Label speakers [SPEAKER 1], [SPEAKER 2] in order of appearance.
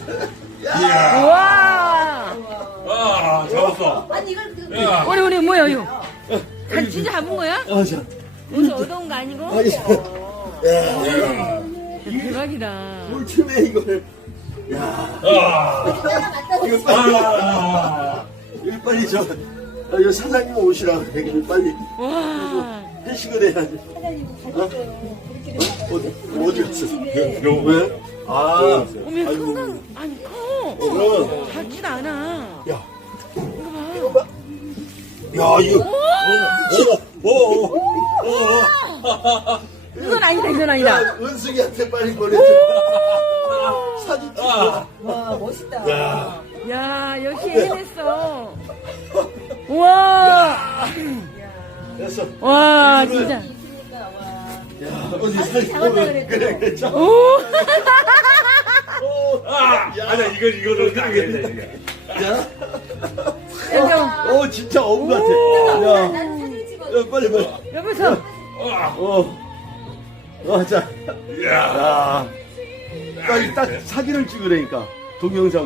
[SPEAKER 1] 우와.
[SPEAKER 2] 아, 잡았어.
[SPEAKER 3] 아니 이걸
[SPEAKER 2] 야.
[SPEAKER 1] 우리 뭐야 이거? 진짜 잡은 거야?
[SPEAKER 4] 아, 자.
[SPEAKER 1] 어디서 얻어온 거 아니고?
[SPEAKER 4] 아니, 야.
[SPEAKER 1] 대박이다.
[SPEAKER 4] 뭘 치네, 이걸. 야.
[SPEAKER 2] 아.
[SPEAKER 3] 내가 갖다 줬어.
[SPEAKER 4] 이거 빨리,
[SPEAKER 2] 아.
[SPEAKER 4] 이거 빨리 여 사장님 오시라고 해. 이거 빨리
[SPEAKER 1] 와.
[SPEAKER 4] 회식을 해야지.
[SPEAKER 3] 사장님 가셨어요.
[SPEAKER 4] 어디 갔어?
[SPEAKER 2] 요,
[SPEAKER 4] 왜? 아,
[SPEAKER 1] 어머 큰거 아니 커.
[SPEAKER 4] 그럼.
[SPEAKER 1] 작지도 않아.
[SPEAKER 4] 야,
[SPEAKER 1] 이거 봐.
[SPEAKER 4] 야, 이거.
[SPEAKER 1] 이건 아니다 이건 아니다.
[SPEAKER 4] 야, 은숙이한테 빨리 보내줘. 사진 찍어.
[SPEAKER 3] 와 멋있다.
[SPEAKER 4] 야,
[SPEAKER 1] 야 역시 해냈어. 우와.
[SPEAKER 4] 됐어.
[SPEAKER 1] 와
[SPEAKER 4] 이거는-
[SPEAKER 1] 진짜.
[SPEAKER 3] 있으니까 와.
[SPEAKER 4] 야, 어디 사진
[SPEAKER 3] 잡았다
[SPEAKER 4] 보내.
[SPEAKER 3] 그랬죠?
[SPEAKER 4] 그래, 그래. 자.
[SPEAKER 1] 오.
[SPEAKER 2] 아, 아니야, 이거는 안 된다, 이거.
[SPEAKER 4] 자.
[SPEAKER 1] 여기
[SPEAKER 4] 진짜 어부 같아. 야,
[SPEAKER 3] 난 사진 찍어.
[SPEAKER 4] 야, 빨리.
[SPEAKER 1] 여기서.
[SPEAKER 4] 자.
[SPEAKER 2] 야.
[SPEAKER 4] 야. 빨리 딱 사진을 찍으라니까. 동영상.